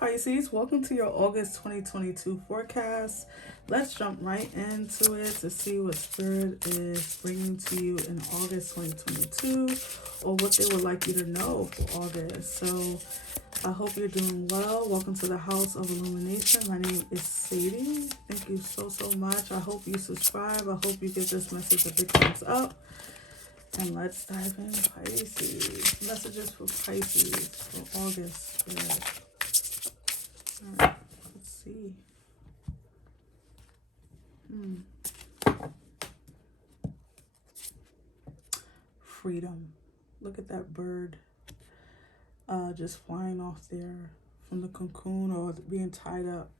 Pisces, welcome to your August 2022 forecast. Let's jump right into it to see what Spirit is bringing to you in August 2022 or what they would like you to know for August. So I hope you're doing well. Welcome to the House of Illumination. My name is Sadie. Thank you so much. I hope you subscribe. I hope you give this message a big thumbs up. And let's dive in, Pisces. Messages for Pisces for August. Spirit. All right, let's see. Freedom. Look at that bird just flying off there from the cocoon or being tied up.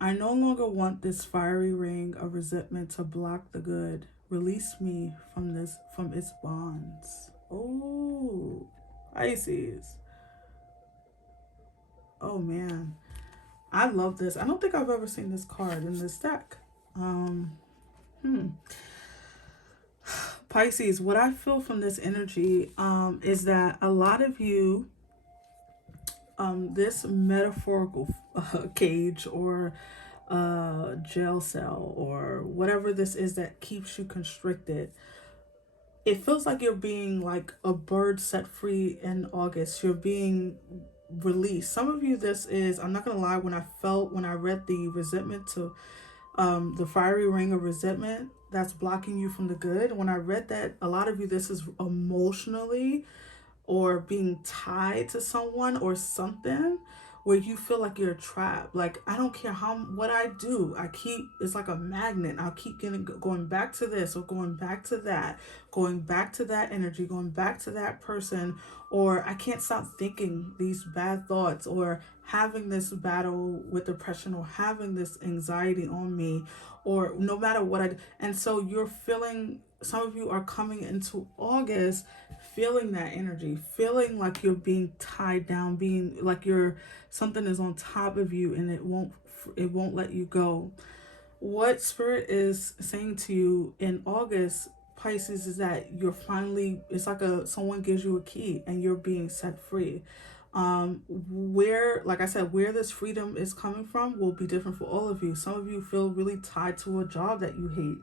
I no longer want this fiery ring of resentment to block the good. Release me from its bonds. Oh, Pisces. Oh man, I love this. I don't think I've ever seen this card in this deck. Pisces, what I feel from this energy is that a lot of you, this metaphorical cage or jail cell or whatever this is that keeps you constricted, it feels like you're being like a bird set free in August. You're being released. Some of you, this is, I'm not gonna lie, when I read the resentment to the fiery ring of resentment that's blocking you from the good, when I read that, a lot of you, this is emotionally or being tied to someone or something where you feel like you're trapped. Like, I don't care what I do, it's like a magnet. I'll keep going back to this or going back to that, going back to that energy, going back to that person, or I can't stop thinking these bad thoughts or having this battle with depression or having this anxiety on me, or no matter what I do. And so you're feeling, some of you are coming into August feeling that energy, feeling like you're being tied down, being like something is on top of you and it won't let you go. What Spirit is saying to you in August, Pisces, is that you're finally, it's like someone gives you a key and you're being set free. Like I said, where this freedom is coming from will be different for all of you. Some of you feel really tied to a job that you hate.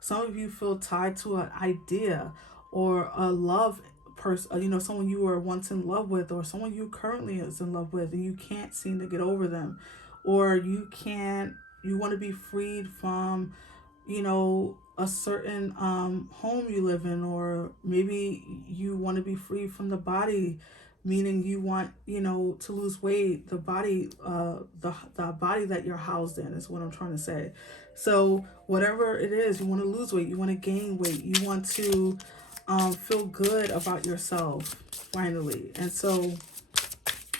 Some of you feel tied to an idea or a love person, someone you were once in love with, or someone you currently is in love with and you can't seem to get over them, or you want to be freed from, a certain home you live in, or maybe you want to be free from the body, meaning you want, to lose weight, the body, the body that you're housed in is what I'm trying to say. So whatever it is, you want to lose weight, you want to gain weight, you want to feel good about yourself finally. And so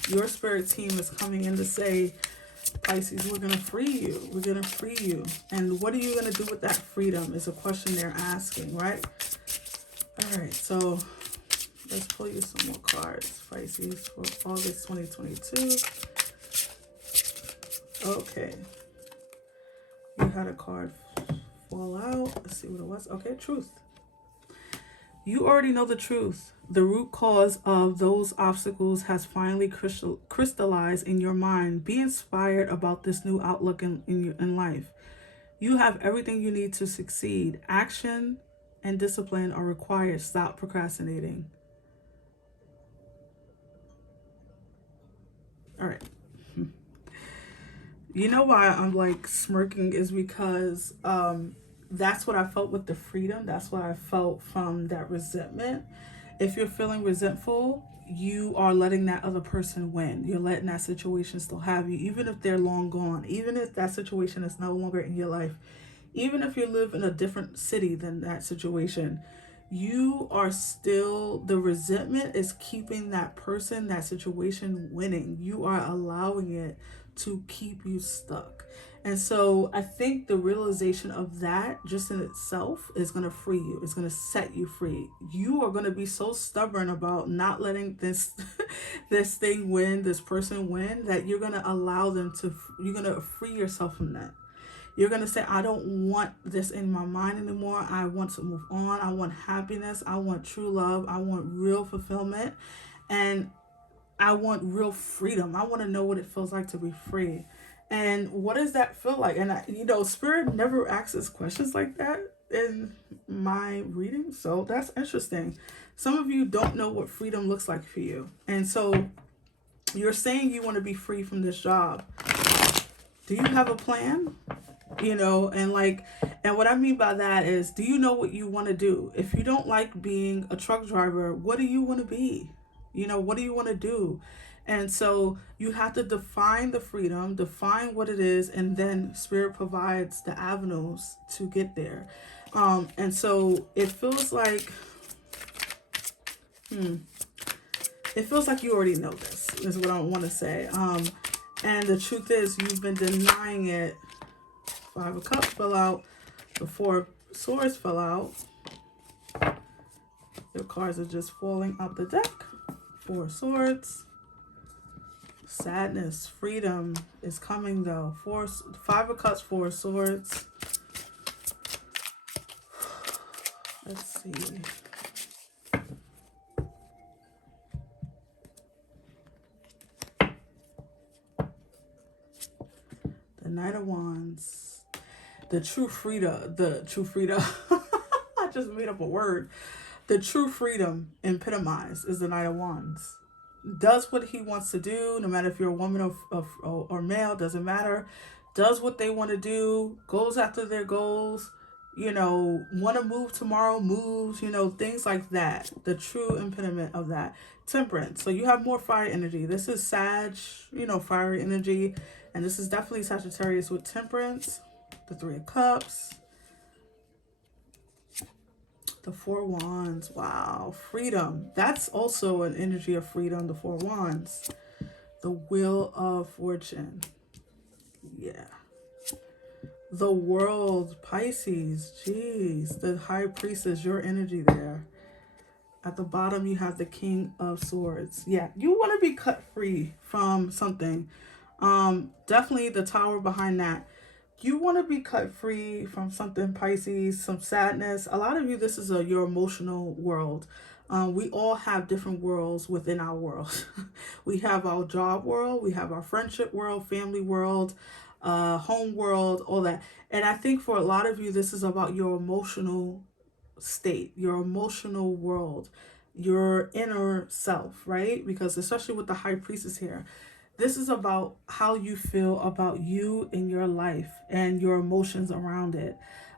your spirit team is coming in to say, Pisces, we're going to free you. We're going to free you. And what are you going to do with that freedom is a question they're asking, right? All right, so let's pull you some more cards, Pisces, for August 2022. Okay. You had a card fall out. Let's see what it was. Okay, truth. You already know the truth. The root cause of those obstacles has finally crystallized in your mind. Be inspired about this new outlook in life. You have everything you need to succeed. Action and discipline are required. Stop procrastinating. All right. You know why I'm like smirking is because that's what I felt with the freedom. That's what I felt from that resentment. If you're feeling resentful, you are letting that other person win. You're letting that situation still have you, even if they're long gone, even if that situation is no longer in your life, even if you live in a different city than that situation, you are still, the resentment is keeping that person, that situation winning. You are allowing it to keep you stuck. And so I think the realization of that just in itself is going to free you. It's going to set you free. You are going to be so stubborn about not letting this thing win, this person win, that you're going to allow them to, you're going to free yourself from that. You're going to say, I don't want this in my mind anymore. I want to move on. I want happiness. I want true love. I want real fulfillment. And I want real freedom. I want to know what it feels like to be free. And what does that feel like? And Spirit never asks questions like that in my reading. So that's interesting. Some of you don't know what freedom looks like for you. And so you're saying you want to be free from this job. Do you have a plan? And what I mean by that is, do you know what you want to do? If you don't like being a truck driver, what do you want to be? What do you want to do? And so you have to define the freedom, define what it is, and then Spirit provides the avenues to get there. And so it feels like, it feels like you already know this, is what I want to say. And the truth is, you've been denying it. 5 of Cups fell out. The 4 of Swords fell out. Your cards are just falling out the deck. 4 of Swords. Sadness, freedom is coming though. 5 of Cups, 4 of Swords. Let's see. The Knight of Wands. The true freedom. I just made up a word. The true freedom epitomized is the Knight of Wands. Does what he wants to do, no matter if you're a woman or male, doesn't matter. Does what they want to do, goes after their goals, want to move tomorrow, moves, things like that. The true epitome of that. Temperance. So you have more fire energy. This is Sag, fiery energy. And this is definitely Sagittarius with temperance. The 3 of Cups. The 4 Wands. Wow. Freedom. That's also an energy of freedom. The 4 Wands. The Wheel of Fortune. Yeah. The World. Pisces. Jeez. The High Priestess. Your energy there. At the bottom, you have the King of Swords. Yeah. You want to be cut free from something. Definitely the Tower behind that. You want to be cut free from something, Pisces, some sadness. A lot of you, this is your emotional world. We all have different worlds within our world. We have our job world, we have our friendship world, family world, home world, all that. And I think for a lot of you, this is about your emotional state, your emotional world, your inner self, right? Because especially with the High Priestess here, this is about how you feel about you in your life and your emotions around it.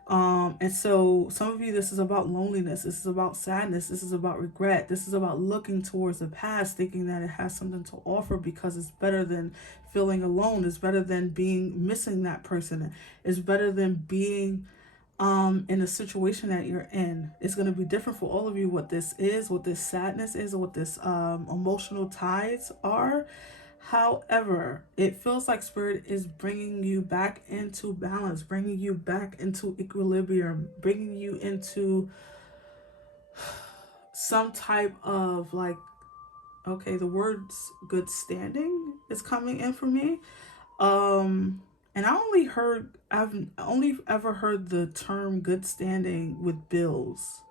And so some of you, this is about loneliness. This is about sadness. This is about regret. This is about looking towards the past, thinking that it has something to offer because it's better than feeling alone. It's better than missing that person. It's better than being in a situation that you're in. It's going to be different for all of you what this is, what this sadness is, or what this emotional ties are. However, it feels like Spirit is bringing you back into balance, bringing you back into equilibrium, bringing you into some type of the words good standing is coming in for me. And I've only ever heard the term good standing with bills.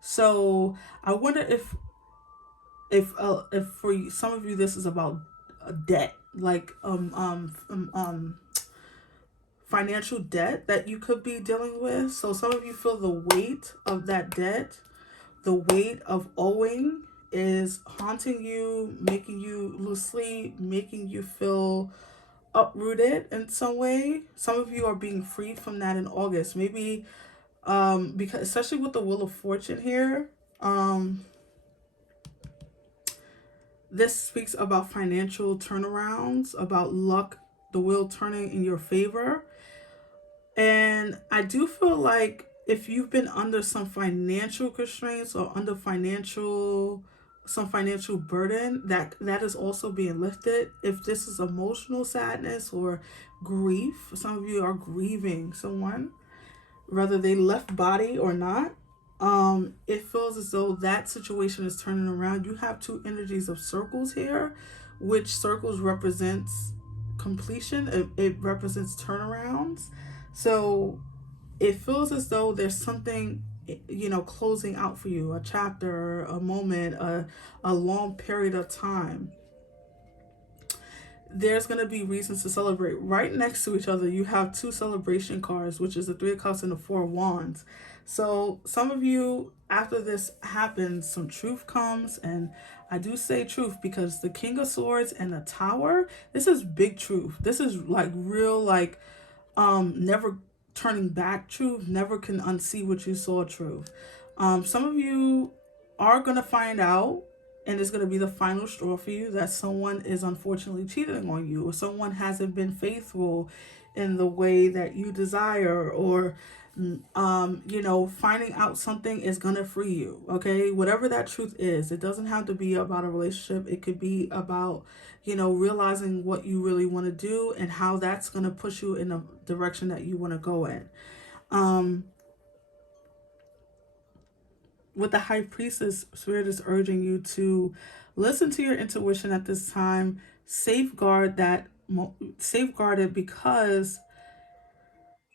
So I wonder if for some of you, this is about debt, financial debt that you could be dealing with. So some of you feel the weight of that debt, the weight of owing is haunting you, making you lose sleep, making you feel uprooted in some way. Some of you are being freed from that in August, maybe because especially with the Wheel of Fortune here, this speaks about financial turnarounds, about luck, the wheel turning in your favor. And I do feel like if you've been under some financial constraints or under some financial burden, that is also being lifted. If this is emotional sadness or grief, some of you are grieving someone, whether they left body or not. It feels as though that situation is turning around. You have 2 energies of circles here, which circles represents completion. It represents turnarounds. So it feels as though there's something, closing out for you, a chapter, a moment, a long period of time. there's going to be reasons to celebrate. Right next to each other, you have two celebration cards, which is the Three of Cups and the Four of Wands. So some of you, after this happens, some truth comes. And I do say truth because the King of Swords and the Tower, this is big truth. This is like real, like never turning back truth, never can unsee what you saw truth. Some of you are going to find out, and it's going to be the final straw for you, that someone is unfortunately cheating on you, or someone hasn't been faithful in the way that you desire, or you know, finding out something is going to free you. Okay, whatever that truth is, it doesn't have to be about a relationship. It could be about, you know, realizing what you really want to do and how that's going to push you in the direction that you want to go in. With the High Priestess, Spirit is urging you to listen to your intuition at this time. Safeguard it, because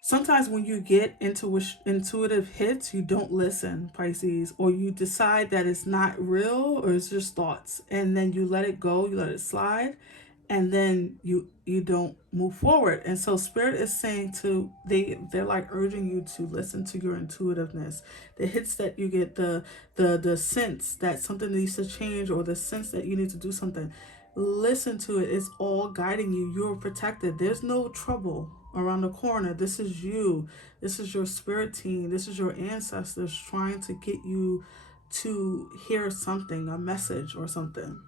sometimes when you get intuitive hits, you don't listen, Pisces, or you decide that it's not real or it's just thoughts, and then you let it go, you let it slide, and then you don't move forward. And so Spirit is saying they're like urging you to listen to your intuitiveness, the hits that you get, the sense that something needs to change, or the sense that you need to do something. Listen to it. It's all guiding you. You're protected. There's no trouble around the corner. This is you. This is your spirit team. This is your ancestors trying to get you to hear something, a message or something.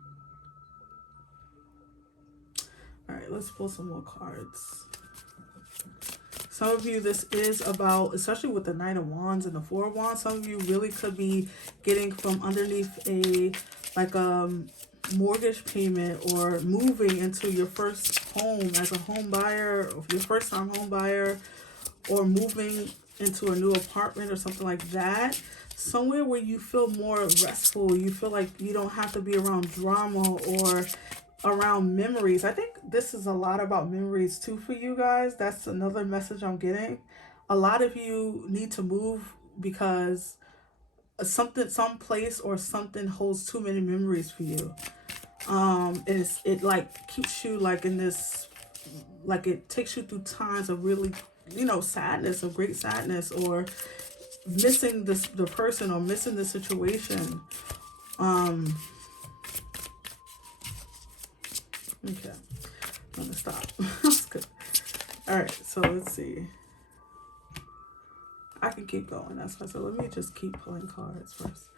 All right, let's pull some more cards. Some of you, this is about, especially with the Knight of Wands and the Four of Wands, some of you really could be getting from underneath a, like mortgage payment, or moving into your first home as a home buyer, or your first time home buyer, or moving into a new apartment or something like that. Somewhere where you feel more restful, you feel like you don't have to be around drama or around memories. I think this is a lot about memories too for you guys. That's another message I'm getting. A lot of you need to move because some place or something holds too many memories for you. It like keeps you like in this, like it takes you through times of really, you know, sadness, of great sadness, or missing the person, or missing the situation. Okay, I'm gonna stop. That's good. All right, so let's see. I can keep going. That's why. So let me just keep pulling cards first.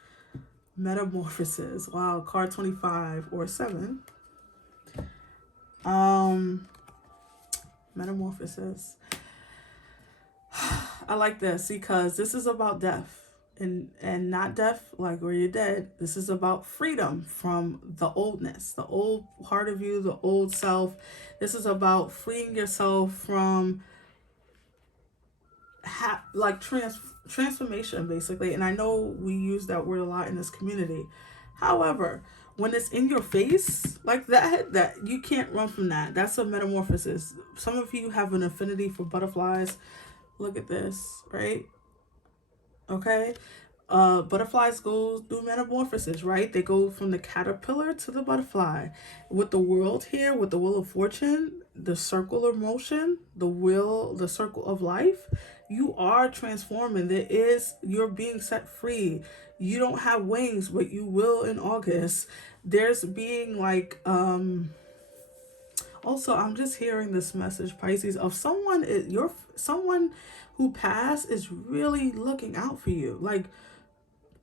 Metamorphosis. Wow, card 25 or 7. Metamorphosis. I like this because this is about death. And not death like where you're dead. This is about freedom from the oldness, the old part of you, the old self. This is about freeing yourself from transformation, basically. And I know we use that word a lot in this community. However, when it's in your face like that you can't run from that. That's a metamorphosis. Some of you have an affinity for butterflies. Look at this, right? Okay, butterflies go through metamorphosis, right? They go from the caterpillar to the butterfly. With the world here, with the wheel of fortune, the circle of motion, the circle of life, you are transforming. You're being set free. You don't have wings, but you will in August. There's being like, also, I'm just hearing this message, Pisces, of someone who passed is really looking out for you. Like,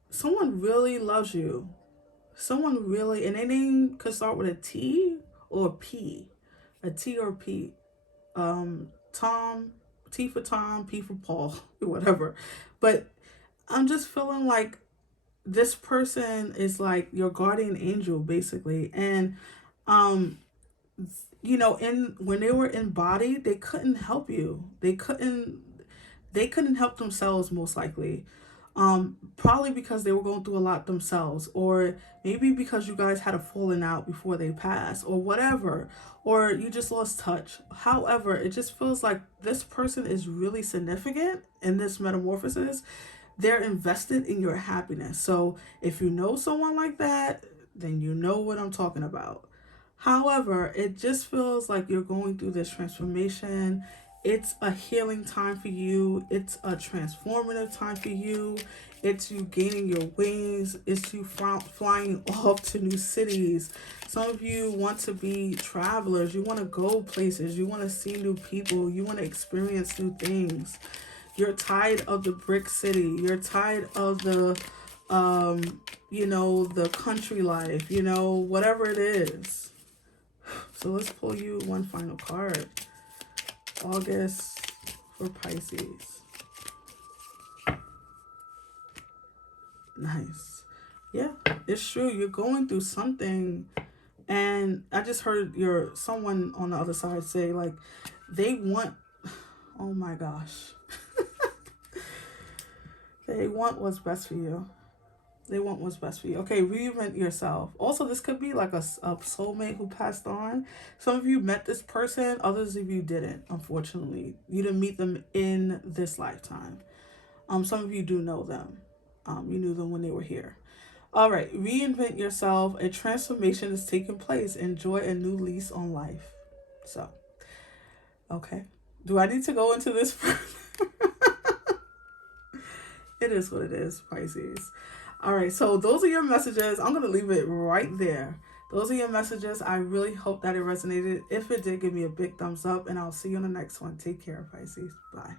someone really loves you. Someone really, and their name could start with a T or a P. A T or a P. Tom, T for Tom, P for Paul, whatever. But I'm just feeling like this person is like your guardian angel, basically. And, you know, when they were in body, they couldn't help you. They couldn't help themselves, most likely. Probably because they were going through a lot themselves, or maybe because you guys had a falling out before they passed, or whatever, or you just lost touch. However, it just feels like this person is really significant in this metamorphosis. They're invested in your happiness. So if you know someone like that, then you know what I'm talking about. However, it just feels like you're going through this transformation. It's a healing time for you. It's a transformative time for you. It's you gaining your wings. It's you flying off to new cities. Some of you want to be travelers. You want to go places. You want to see new people. You want to experience new things. You're tired of the brick city. You're tired of the, the country life, whatever it is. So let's pull you one final card. August for Pisces. Nice. Yeah, it's true. You're going through something. And I just heard someone on the other side say, like, they want, oh my gosh. They want what's best for you. They want what's best for you. Okay, reinvent yourself. Also, this could be like a soulmate who passed on. Some of you met this person. Others of you didn't, unfortunately. You didn't meet them in this lifetime. Some of you do know them. You knew them when they were here. All right, reinvent yourself. A transformation is taking place. Enjoy a new lease on life. So, okay. Do I need to go into this? It is what it is, Pisces. All right, so those are your messages. I'm going to leave it right there. Those are your messages. I really hope that it resonated. If it did, give me a big thumbs up, and I'll see you on the next one. Take care, Pisces. Bye.